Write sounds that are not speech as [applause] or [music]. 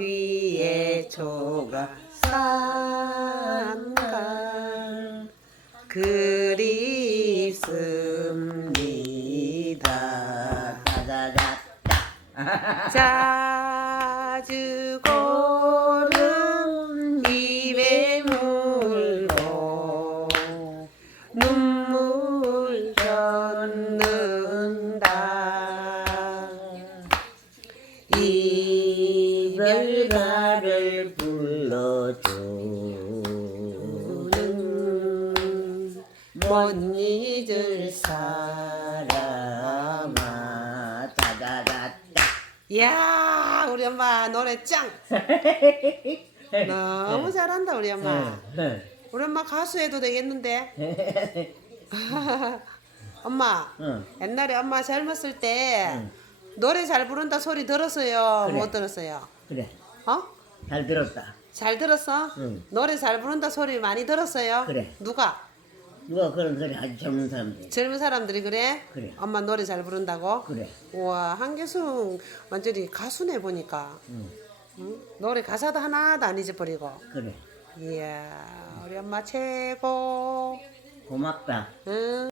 위에 초가 산다 그립습니다. [laughs] 자주 고는 입에 물고 눈물 젖는다. 별가를 불러주는 못 잊을 사람아. 다다다다. 야 우리 엄마 노래 짱. [laughs] 너무 잘한다 우리 엄마. 우리 엄마 가수 해도 되겠는데? [laughs] [laughs] 엄마 응. 옛날에 엄마 젊었을 때 응. 노래 잘 부른다 소리 들었어요 그래. 못 들었어요 그래 어? 잘 들었다 잘 들었어? 응. 노래 잘 부른다 소리 많이 들었어요? 그래. 누가? 누가 그런 소리 아주 젊은 사람들 젊은 사람들이 그래? 그래. 엄마 노래 잘 부른다고? 그래 우와 한계숙 완전히 가수네 보니까 응. 응? 노래 가사도 하나도 안 잊어버리고 그래 이야 우리 엄마 최고 고맙다 응.